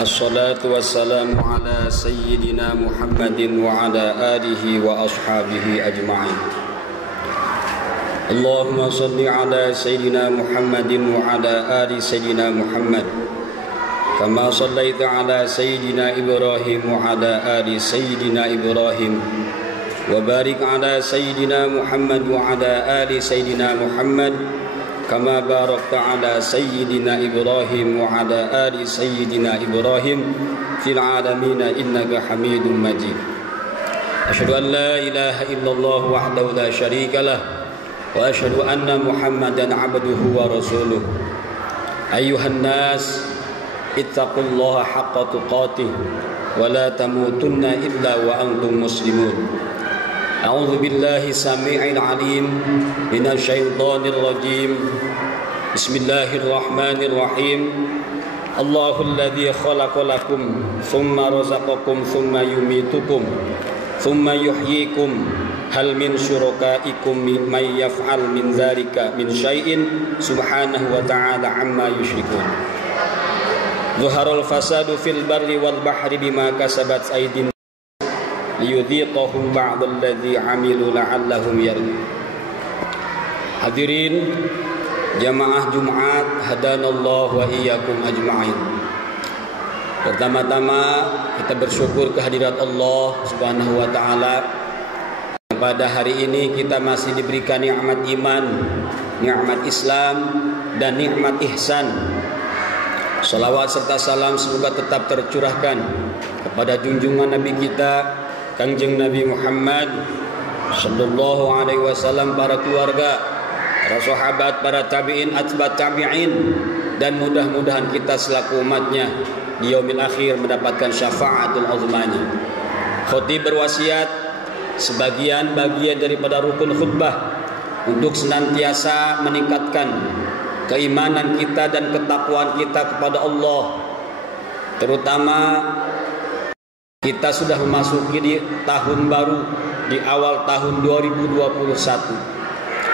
Assalatu wassalamu ala sayyidina Muhammadin wa ala alihi wa ashabihi ajma'in. Allahumma salli ala sayyidina Muhammadin wa ala ali sayyidina Muhammad kama sallaita ala sayyidina Ibrahim wa ala ali sayyidina Ibrahim wa barik ala sayyidina Muhammad wa ala ali sayyidina Muhammad kama barakta ala sayyidina Ibrahim wa ala ali sayyidina Ibrahim fil alamin innaka Hamidum Majid. Asyhadu an la ilaha illallah wahdahu la syarika lah wa asyhadu anna Muhammadan abduhu wa rasuluh. Ayyuhan nas ittaqullaha haqqa tuqatih wa la tamutunna illa wa antum muslimun. A'udzu billahi samii'il 'aliim minasy syaithaanir rajiim. Bismillahirrahmanirrahim. Allahul ladzi khalaqa lakum tsumma razaqakum tsumma yumitukum tsumma yuhyikum hal min syurakaikum may yaf'al min dzalika min syai'in subhanahu wa ta'ala amma yusyrikun. Zaharal fasadu fil barri wal bahri bima kasabat aydin liyudhiqahum ba'dalladzi 'amilu la'allahum yarji'un. Hadirin jamaah Jumat hadanallahu wa iyyakum ajma'in. Pertama-tama kita bersyukur kehadirat Allah Subhanahu wa taala. Pada hari ini kita masih diberikan nikmat iman, nikmat Islam dan nikmat ihsan. Salawat serta salam semoga tetap tercurahkan kepada junjungan Nabi kita Kanjeng Nabi Muhammad sallallahu alaihi wasallam, para keluarga, para sahabat, para tabi'in, atba' tabi'in, dan mudah-mudahan kita selaku umatnya di yaumil akhir mendapatkan syafaatul azmanya. Khatib berwasiat sebagian bagian daripada rukun khutbah untuk senantiasa meningkatkan keimanan kita dan ketakwaan kita kepada Allah, terutama kita sudah memasuki di tahun baru, di awal tahun 2021.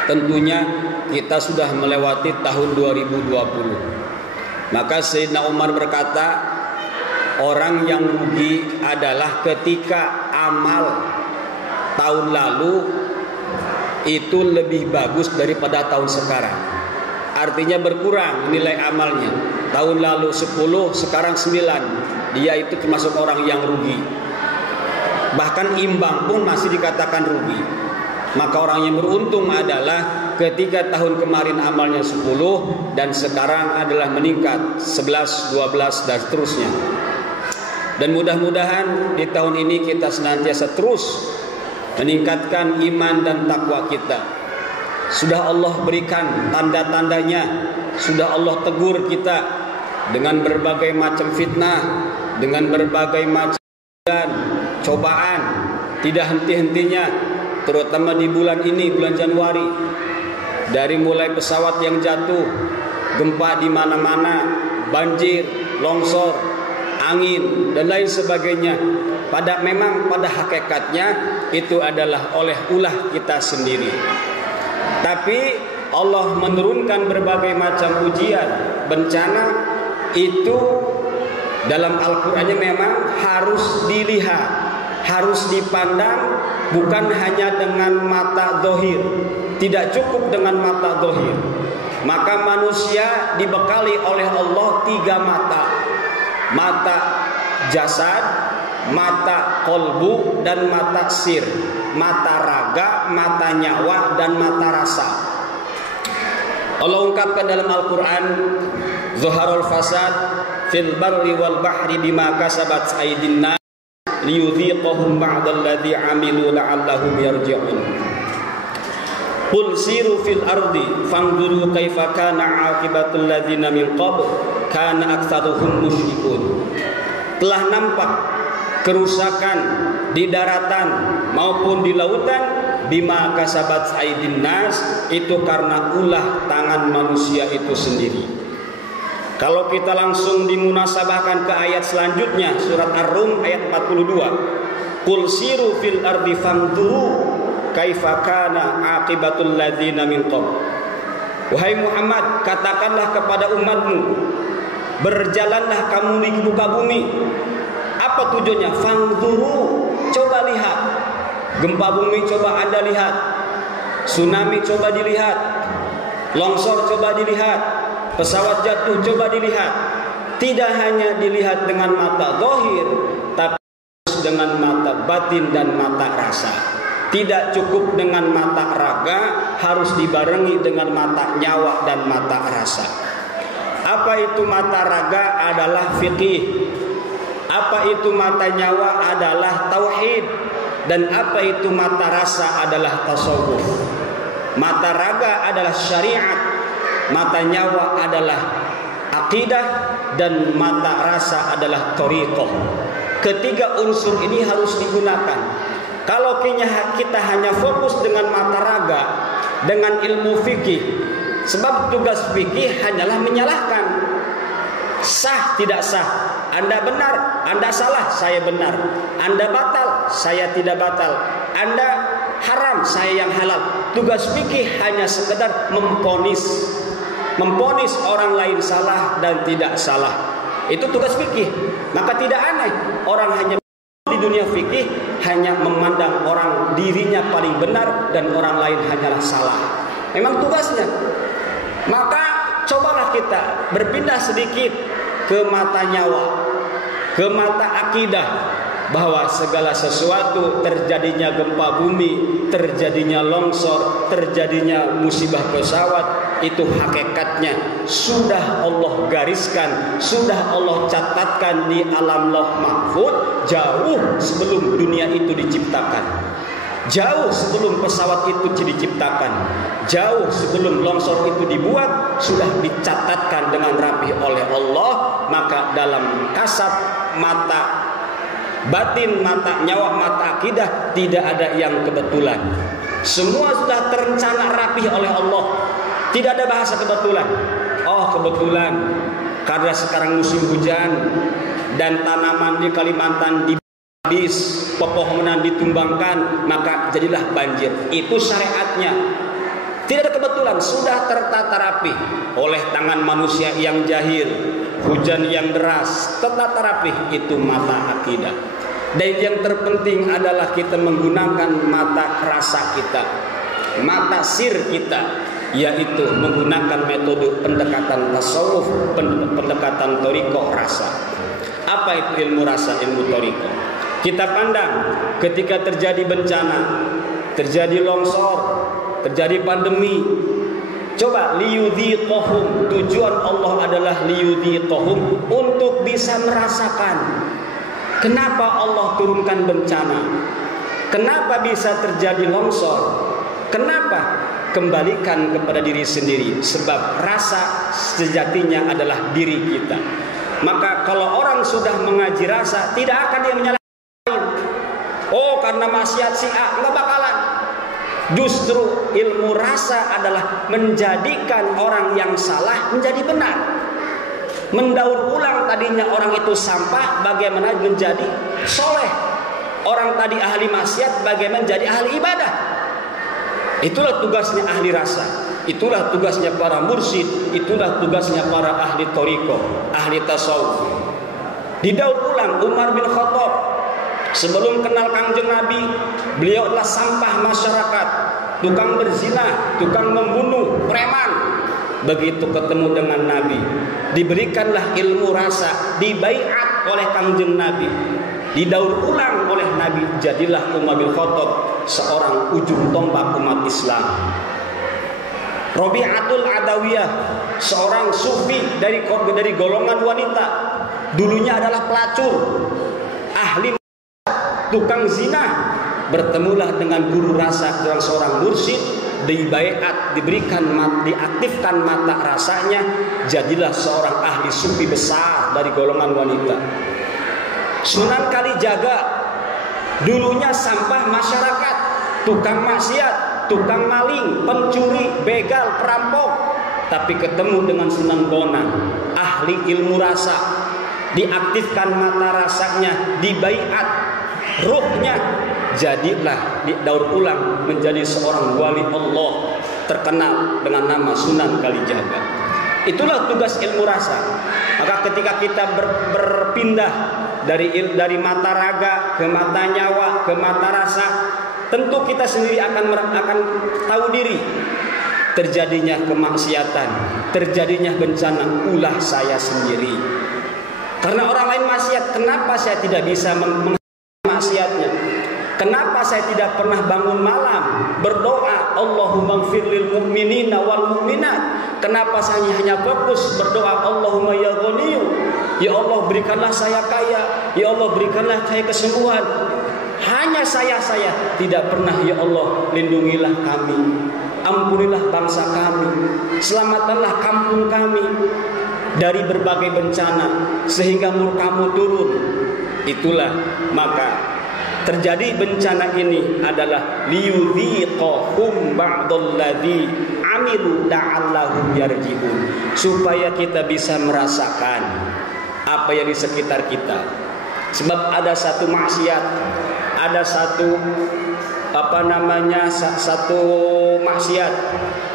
Tentunya kita sudah melewati tahun 2020. Maka Sayyidina Umar berkata, orang yang rugi adalah ketika amal tahun lalu itu lebih bagus daripada tahun sekarang. Artinya berkurang nilai amalnya. Tahun lalu 10, sekarang 9. Dia itu termasuk orang yang rugi. Bahkan imbang pun masih dikatakan rugi. Maka orang yang beruntung adalah ketika tahun kemarin amalnya 10 dan sekarang adalah meningkat 11, 12 dan seterusnya. Dan mudah-mudahan di tahun ini kita senantiasa terus meningkatkan iman dan takwa kita. Sudah Allah berikan tanda-tandanya, sudah Allah tegur kita dengan berbagai macam fitnah, dengan berbagai macam cobaan, tidak henti-hentinya, terutama di bulan ini, bulan Januari. Dari mulai pesawat yang jatuh, gempa di mana-mana, banjir, longsor, angin dan lain sebagainya. Memang pada hakikatnya itu adalah oleh ulah kita sendiri. Tapi Allah menurunkan berbagai macam ujian, bencana itu dalam Al-Qur'annya memang harus dilihat, harus dipandang bukan hanya dengan mata zahir. Tidak cukup dengan mata zahir. Maka manusia dibekali oleh Allah 3 mata. Mata jasad, mata kolbu, dan mata sir. Mata raga, mata nyawa, dan mata rasa. Allah ungkapkan dalam Al-Quran, Zaharul fasad fil barri wal bahri bima kasabat aydin nas liyudhiqahum ba'dalladzi 'amilu la'allahum yarji'un. Qul siru fil ardi fanzuru kaifa kana 'aqibatul ladzina min qabl kana aktsaruhum musyrikun. Telah nampak kerusakan di daratan maupun di lautan bima kasabat aydin nas, itu karena ulah tangan manusia itu sendiri. Kalau kita langsung dimunasabahkan ke ayat selanjutnya, surat Ar-Rum ayat 42. Qul siru fil ardi fanzuru kaifa kana aqibatul ladzina min qabl. Wahai Muhammad, katakanlah kepada umatmu, Berjalanlah kamu di muka bumi. Apa tujuannya? Fanzuru, coba lihat. Gempa bumi coba Anda lihat. Tsunami coba dilihat. Longsor coba dilihat. Pesawat jatuh coba dilihat. Tidak hanya dilihat dengan mata zahir, tapi dengan mata batin dan mata rasa. Tidak cukup dengan mata raga, harus dibarengi dengan mata nyawa dan mata rasa. Apa itu mata raga? Adalah fikih. Apa itu mata nyawa? Adalah tauhid. Dan apa itu mata rasa? Adalah tasawuf. Mata raga adalah syariat, mata nyawa adalah akidah, dan mata rasa adalah thariqah. Ketiga unsur ini harus digunakan. Kalau kita hanya fokus dengan mata raga, dengan ilmu fikih, sebab tugas fikih hanyalah menyalahkan. Sah tidak sah, Anda benar, Anda salah, saya benar. Anda batal, saya tidak batal. Anda haram, saya yang halal. Tugas fikih hanya sekedar memvonis orang lain salah dan tidak salah. Itu tugas fikih. Maka tidak aneh orang hanya di dunia fikih hanya memandang orang dirinya paling benar dan orang lain hanyalah salah. Memang tugasnya. Maka cobalah kita berpindah sedikit ke mata nyawa, ke mata akidah, bahwa segala sesuatu, terjadinya gempa bumi, terjadinya longsor, terjadinya musibah pesawat, itu hakikatnya sudah Allah gariskan, sudah Allah catatkan di alam Lauh Mahfuz jauh sebelum dunia itu diciptakan. Jauh sebelum pesawat itu diciptakan, jauh sebelum longsor itu dibuat, sudah dicatatkan dengan rapi oleh Allah. Maka dalam kasat mata batin, mata nyawa, mata akidah, tidak ada yang kebetulan. Semua sudah terencana rapi oleh Allah. Tidak ada bahasa kebetulan. Oh, kebetulan karena sekarang musim hujan dan tanaman di Kalimantan habis, pepohonan ditumbangkan, maka jadilah banjir. Itu syariatnya. Tidak ada kebetulan, sudah tertata rapi oleh tangan manusia yang jahil. Hujan yang deras, tertata rapi. Itu mata akidah. Dan yang terpenting adalah kita menggunakan mata rasa kita, mata sir kita, yaitu menggunakan metode pendekatan tasawuf, pendekatan thariqah rasa. Apa itu ilmu rasa, ilmu thariqah? Kita pandang ketika terjadi bencana, terjadi longsor, terjadi pandemi. Coba liyudhiqahum, tujuan Allah adalah liyudhiqahum, untuk bisa merasakan. Kenapa Allah turunkan bencana? Kenapa bisa terjadi longsor? Kenapa? Kembalikan kepada diri sendiri. Sebab rasa sejatinya adalah diri kita. Maka kalau orang sudah mengaji rasa, tidak akan dia menyalahkan. Oh, karena maksiat si A, nggak bakalan. Justru ilmu rasa adalah menjadikan orang yang salah menjadi benar. Mendaur ulang tadinya orang itu sampah, bagaimana menjadi soleh. Orang tadi ahli maksiat, bagaimana menjadi ahli ibadah. Itulah tugasnya ahli rasa. Itulah tugasnya para mursyid. Itulah tugasnya para ahli thariqah, ahli tasawuf. Didaur ulang Umar bin Khattab, sebelum kenal Kangjeng Nabi, beliau adalah sampah masyarakat, tukang berzina, tukang membunuh, preman. Begitu ketemu dengan Nabi, diberikanlah ilmu rasa, dibaiat oleh Kangjeng Nabi, didaur ulang oleh Nabi, jadilah Umar bin Khattab seorang ujung tombak umat Islam. Rabi'atul Adawiyah, seorang sufi dari golongan wanita, dulunya adalah pelacur, ahli tukang zina, bertemulah dengan guru rasa, dengan seorang mursyid, dibaiat, diaktifkan mata rasanya, jadilah seorang ahli sufi besar dari golongan wanita. Sunan Kalijaga, dulunya sampah masyarakat, tukang maksiat, tukang maling, pencuri, begal, perampok, tapi ketemu dengan Sunan Bonang, ahli ilmu rasa, diaktifkan mata rasanya, dibaiat ruhnya, jadilah didaur ulang menjadi seorang wali Allah terkenal dengan nama Sunan Kalijaga. Itulah tugas ilmu rasa. Maka ketika kita berpindah dari mata raga ke mata nyawa, ke mata rasa, tentu kita sendiri akan tahu diri. Terjadinya kemaksiatan, terjadinya bencana, ulah saya sendiri. Karena orang lain maksiat, kenapa saya tidak bisa maksiatnya? Kenapa saya tidak pernah bangun malam berdoa Allahumma ighfir lil mu'minina wal mu'minat? Kenapa saya hanya fokus berdoa Allahumma ya ghaniyyu, ya Allah berikanlah saya kaya, ya Allah berikanlah saya kesembuhan. Hanya saya tidak pernah, ya Allah lindungilah kami, ampunilah bangsa kami, selamatkanlah kampung kami dari berbagai bencana sehingga murka-Mu turun. Itulah maka terjadi bencana ini adalah liyudhiqahum ba'dalladzi amilu la'allahum yarji'un, supaya kita bisa merasakan apa yang di sekitar kita. Sebab ada satu maksiat, ada satu satu maksiat,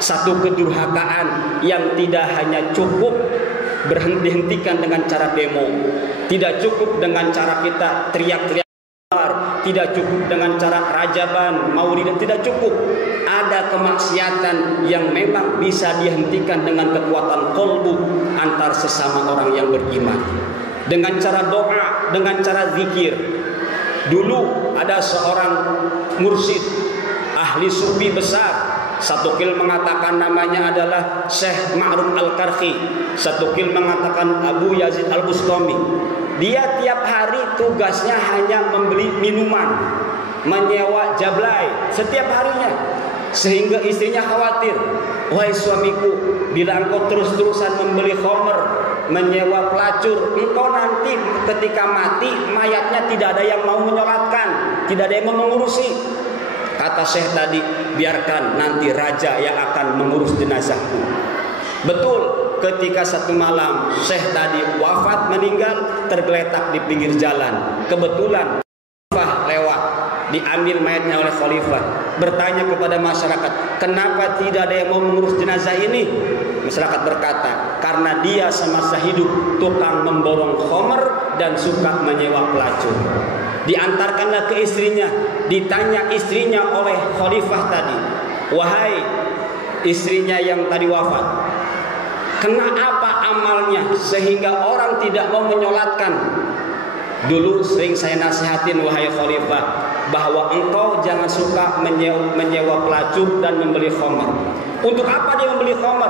satu kedurhakaan yang tidak hanya cukup dihentikan dengan cara demo, tidak cukup dengan cara kita teriak-teriak, tidak cukup dengan cara rajaban, maulid, tidak cukup. Ada kemaksiatan yang memang bisa dihentikan dengan kekuatan qalbu antar sesama orang yang beriman, dengan cara doa, dengan cara zikir. Dulu ada seorang mursyid ahli sufi besar, satu kil mengatakan namanya adalah Syekh Ma'ruf Al-Karhi, satu kil mengatakan Abu Yazid Al-Bustami. Dia tiap hari tugasnya hanya membeli minuman, menyewa jablay setiap harinya, sehingga istrinya khawatir. Wahai suamiku, bila engkau terus-terusan membeli khamr, menyewa pelacur, engkau nanti ketika mati mayatnya tidak ada yang mau menyolatkan, tidak ada yang mau mengurusi. Kata Syekh tadi, biarkan nanti raja yang akan mengurus jenazahku. Betul, ketika satu malam Syekh tadi wafat, meninggal, tergeletak di pinggir jalan. Kebetulan khalifah lewat, diambil mayatnya oleh khalifah. Bertanya kepada masyarakat, kenapa tidak ada yang mau mengurus jenazah ini? Masyarakat berkata, karena dia semasa hidup tukang memborong khamr dan suka menyewa pelacur. Diantarkanlah ke istrinya, ditanya istrinya oleh khalifah tadi, wahai istrinya yang tadi wafat, kenapa amalnya sehingga orang tidak mau menyolatkan? Dulu sering saya nasihatin, wahai khalifah, bahwa engkau jangan suka menyewa pelacur dan membeli khamr. Untuk apa dia membeli khamr?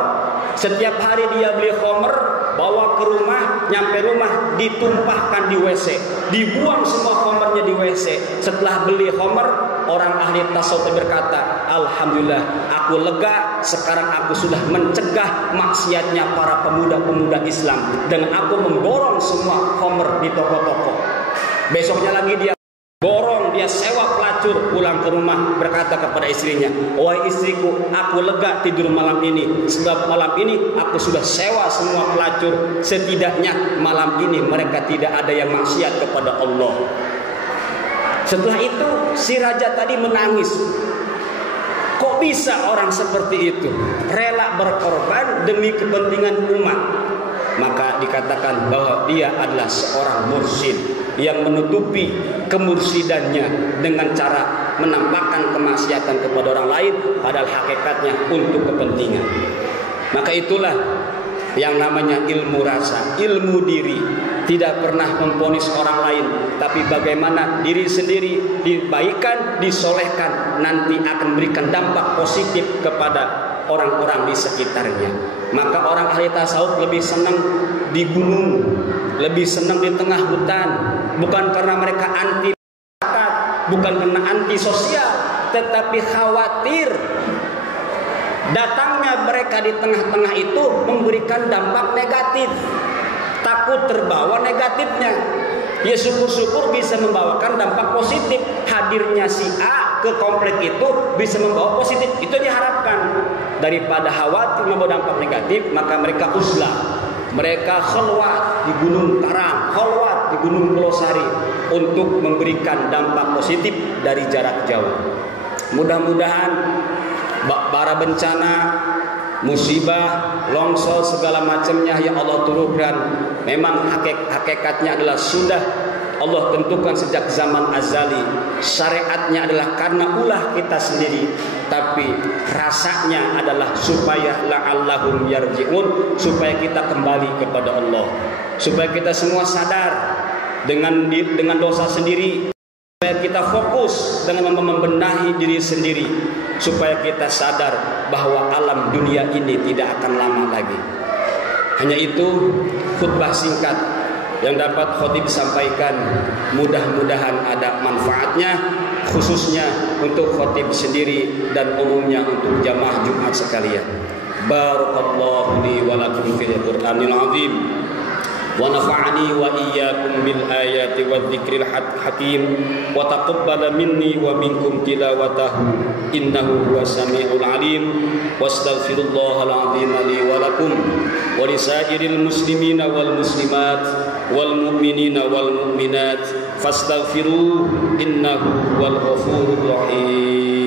Setiap hari dia beli khamr, bawa ke rumah, nyampe rumah ditumpahkan di WC, dibuang semua khamrnya di WC. Setelah beli khamr, orang ahli tasawuf berkata, alhamdulillah, aku lega, sekarang aku sudah mencegah maksiatnya para pemuda-pemuda Islam dengan aku memborong semua khamr di toko-toko. Besoknya lagi dia borong, dia sewa pelacur, pulang ke rumah, berkata kepada istrinya, wahai istriku, aku lega tidur malam ini, sebab malam ini aku sudah sewa semua pelacur, setidaknya malam ini mereka tidak ada yang maksiat kepada Allah. Setelah itu si raja tadi menangis. Kok bisa orang seperti itu rela berkorban demi kepentingan umat? Maka dikatakan bahwa dia adalah seorang mursyid yang menutupi kemursidannya dengan cara menampakkan kemaksiatan kepada orang lain, padahal hakikatnya untuk kepentingan. Maka itulah yang namanya ilmu rasa, ilmu diri. Tidak pernah memvonis orang lain, tapi bagaimana diri sendiri dibaikan, disolehkan, nanti akan memberikan dampak positif kepada orang-orang di sekitarnya. Maka orang ahli tasawuf lebih senang di gunung, lebih senang di tengah hutan, bukan karena mereka anti masyarakat, bukan karena anti sosial, tetapi khawatir datangnya mereka di tengah-tengah itu memberikan dampak negatif, takut terbawa negatifnya. Ya syukur-syukur bisa membawakan dampak positif. Hadirnya si A ke komplek itu bisa membawa positif, itu diharapkan. Daripada khawatir membawa dampak negatif, maka mereka uzlah, mereka khalwat di Gunung Karang, khalwat di Gunung Pelosari untuk memberikan dampak positif dari jarak jauh. Mudah-mudahan para bencana, musibah, longsor, segala macamnya yang Allah turunkan memang hakikatnya adalah sudah Allah tentukan sejak zaman azali. Syariatnya adalah karena ulah kita sendiri, tapi rasanya adalah supaya la'allahum yarji'un, supaya kita kembali kepada Allah, supaya kita semua sadar dengan dosa sendiri, supaya kita fokus dengan membenahi diri sendiri, supaya kita sadar bahwa alam dunia ini tidak akan lama lagi. Hanya itu khutbah singkat yang dapat khotib sampaikan, mudah-mudahan ada manfaatnya, khususnya untuk khotib sendiri dan umumnya untuk jamaah Jumat sekalian. Barakallahu li wa lakum fil Qur'anil azim wa nafa'ani wa iyyakum bil ayati wadh-dhikril hakim wa taqabbala minni wa minkum tilawatahu innahu huwas samiul alim wastaghfirullahal azim li wa lakum wa lisairil muslimina wal muslimat wal mu'minina wal mu'minat fastaghfiruhu innahu huwal ghafurur rahim.